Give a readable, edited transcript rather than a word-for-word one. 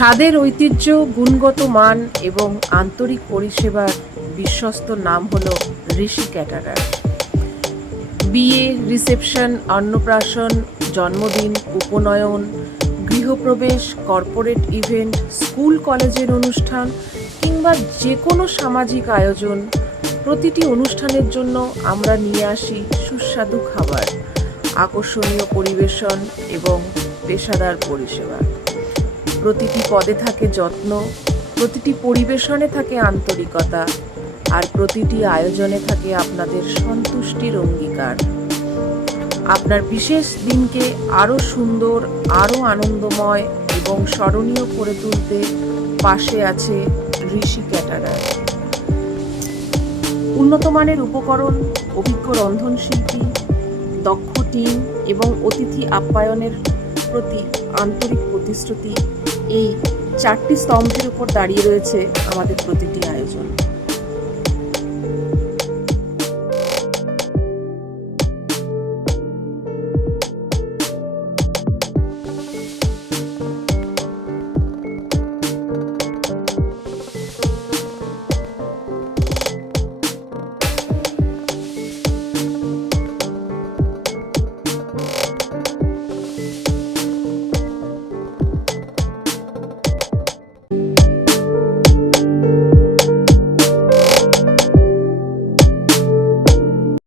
স্বাদের ঐতিহ্য, গুণগত মান এবং আন্তরিক পরিষেবার বিশ্বস্ত নাম হলো ঋষি ক্যাটারার। বিয়ে, রিসেপশন, অন্নপ্রাশন, জন্মদিন, উপনয়ন, গৃহপ্রবেশ, কর্পোরেট ইভেন্ট, স্কুল কলেজের অনুষ্ঠান কিংবা যে কোনো সামাজিক আয়োজন, প্রতিটি অনুষ্ঠানের জন্য আমরা নিয়ে আসি সুস্বাদু খাবার, আকর্ষণীয় পরিবেশন এবং পেশাদার পরিষেবা। প্রতিটি পদে থাকে যত্ন, প্রতিটি পরিবেশনে থাকে আন্তরিকতা, আর প্রতিটি আয়োজনে থাকে আপনাদের সন্তুষ্টির অঙ্গীকার। আপনার বিশেষ দিনকে আরও সুন্দর, আরও আনন্দময় এবং স্মরণীয় করে তুলতে পাশে আছে ঋষি ক্যাটারার। উন্নত মানের উপকরণ, অভিজ্ঞ রন্ধনশিল্পী, দক্ষ টিম এবং অতিথি আপ্যায়নের প্রতি আন্তরিক প্রতিশ্রুতি, এই 4টি স্তম্ভের উপর দাঁড়িয়ে রয়েছে আমাদের প্রতিটি আয়োজন।